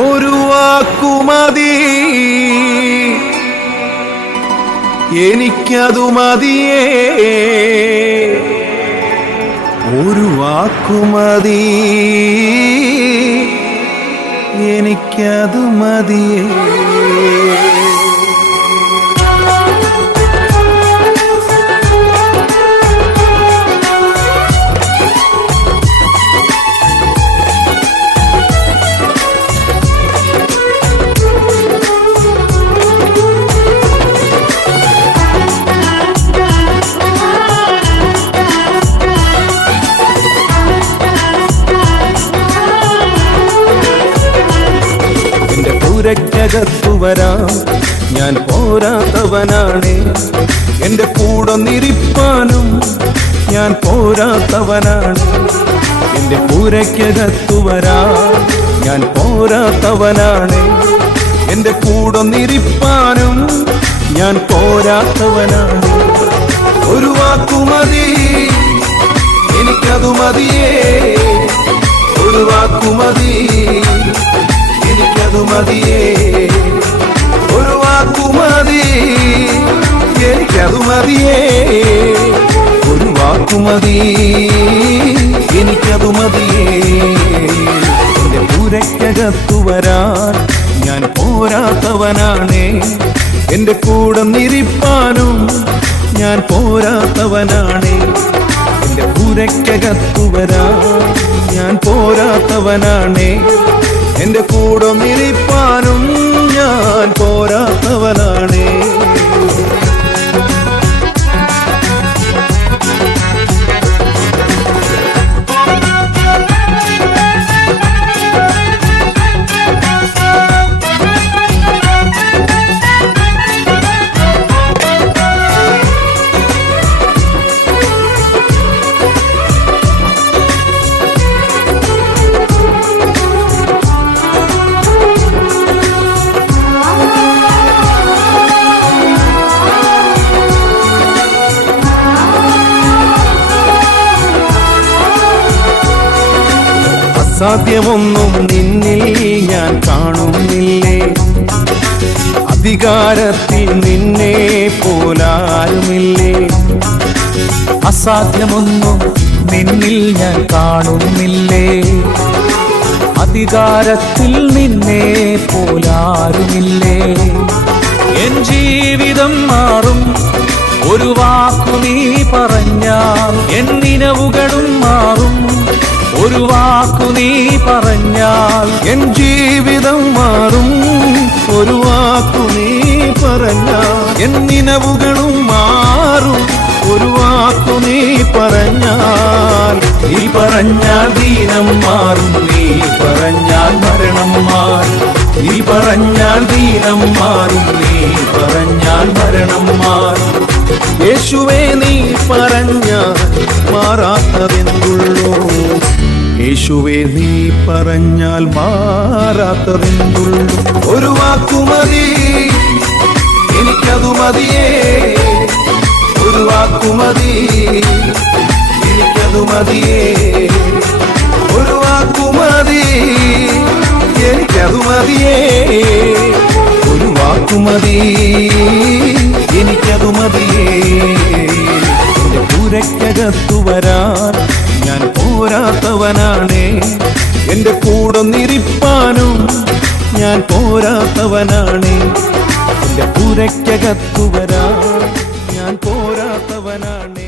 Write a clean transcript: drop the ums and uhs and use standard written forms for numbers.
ഒരു വാക്കുമതി, എനിക്കതു മതിയേ. ഒരു വാക്കുമതി, എനിക്കതു മതിയേ. കത്തു വരാം, ഞാൻ പോരാത്തവനാണ്. എൻ്റെ കൂടൊന്നിരിപ്പാനും ഞാൻ പോരാത്തവനാണ്. എൻ്റെ പൂരയ്ക്കകത്തു വരാം, ഞാൻ പോരാത്തവനാണ്. എൻ്റെ കൂടൊന്നിരിപ്പാനും ഞാൻ പോരാത്തവനാണ്. ഒരു വാക്കുമതി, എനിക്കതു മതിയേ. ഒരു വാക്കുമതി, എനിക്കതു മതിയേ. ഒരു വാക്കുമതി, എനിക്കതു മതിയേ. ഒരു വാക്കുമതി, എനിക്കതു മതിയേ. എൻ്റെ പൂരയ്ക്കകത്തു വരാൻ ഞാൻ പോരാത്തവനാണ്. എൻ്റെ കൂടൊന്നിരിപ്പാനും ഞാൻ പോരാത്തവനാണ്. എൻ്റെ പൂരയ്ക്കകത്തു വരാൻ ഞാൻ പോരാത്തവനാണ്. എൻ്റെ കൂടൊന്നിരിപ്പാനും ഞാൻ പോരാത്തവനാണ്. അസാധ്യമൊന്നും നിന്നിൽ ഞാൻ കാണുന്നില്ലേ. അധികാരത്തിൽ നിന്നെ പോലാരുമില്ലേ. അസാധ്യമൊന്നും നിന്നിൽ ഞാൻ കാണുന്നില്ലേ. അധികാരത്തിൽ നിന്നെ പോലാരുമില്ലേ. എൻ ജീവിതം മാറും ഒരു വാക്കു നീ പറഞ്ഞാൽ. എൻ നിലവുകളും മാറും ഒരു വാക്കു നീ പറഞ്ഞാൽ. എൻ ജീവിതം മാറും ഒരു വാക്കു നീ പറഞ്ഞാൽ. എൻ നിലവുകളും മാറും ഒരു വാക്കു നീ പറഞ്ഞാൽ. നീ പറഞ്ഞാൽ ദീനം മാറും, നീ പറഞ്ഞാൽ മരണം മാറും. നീ പറഞ്ഞാൽ ദീനം മാറും, നീ പറഞ്ഞാൽ മരണം മാറും. യേശുവേ നീ പറഞ്ഞാൽ മാറാത്തതെന്തുള്ളൂ. യേശുവേ നീ പറഞ്ഞാൽ മാറാത്തതെന്തുള്ളൂ. ഒരു വാക്കുമതി, എനിക്കതു മതിയേ. ഒരു വാക്കുമതി, എനിക്കതു മതിയേ. ഒരു വാക്കുമതി, എനിക്കതു മതിയേ. ഒരു വാക്കുമതി, എനിക്കതു മതിയേ. എൻ്റെ പൂരയ്ക്കകത്തു വരാൻ ഞാൻ പോരാത്തവനാണ്. എൻ്റെ കൂടൊന്നിരിപ്പാനും ഞാൻ പോരാത്തവനാണ്. എൻ്റെ പൂരയ്ക്കകത്തു വരാൻ ഞാൻ പോരാത്തവനാണ്.